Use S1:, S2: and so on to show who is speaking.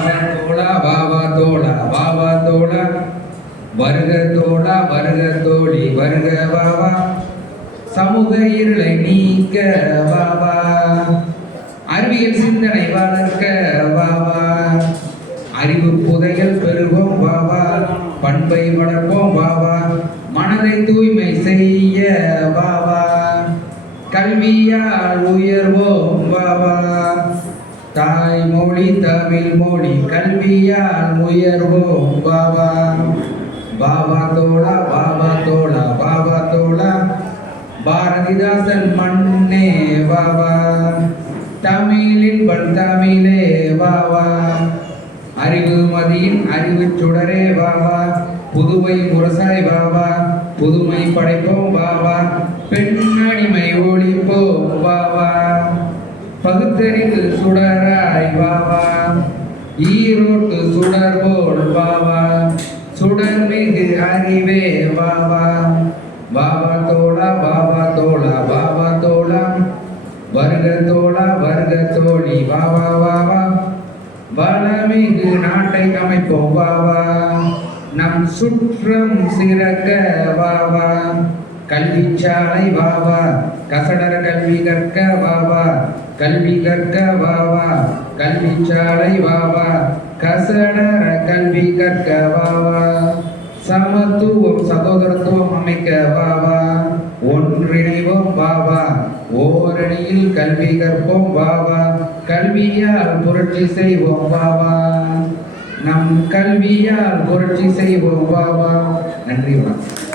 S1: வாவா தோழா வாவா தோழா வாவா தோழா வருக தோழா வருக தோழி வருக வாவா. சமூக இருளை நீக்க வாவா. அறிவியல் சிந்தனை வளர்க்க வாவா. அறிவு புதையல் பெறுவோம் வாவா. பண்பை வளர்ப்போம் வாவா. மனதை தூய்மை செய்ய வாவா. கல்வியால் உயர்வோம் தாய்மொழி தமிழ் மொழி கல்வியால் உயர்வோம். பாபா பாபா தோழா பாபா தோழா பாபா தோழா. பாரதிதாசன் மண்ணே பாபா. தமிழின் பண் தமிழே பாபா. அறிவு மதியின் அறிவு சுடரே பாபா. புதுமை முரசரை பாபா. புதுமை படைப்போம் பாபா. பெண்ணடிமை ஒழிப்போம் பாபா. பகுத்தறிவு சுடராய் ஈரோட்டு சுடர் போல் பாபா சுடர் மிகு அறிவே பாபா பாபா தோழா பாபா தோழா பாபா தோழா வருக தோழா வருக தோழி பாபா பாபா வளமிகு நாட்டை அமைப்போம் பாபா நம் சுற்றம் சிறக்க வாவா கல்விச்சாலை வாவா கசடர கல்வி கற்க வாவா கல்வி கற்க வாவா கல்வி சாலை வாவா கசடர கல்வி கற்க வாவா சமத்துவம் சகோதரத்துவம் அமைக்க வாவா ஒன்றிணைவோம் வாவா ஓரணியில் கல்வி கற்போம் வாவா கல்வியால் புரட்சி செய்வோம் வாவா நம் கல்வியால் புரட்சி செய்வோம் வாவா நன்றி வணக்கம்.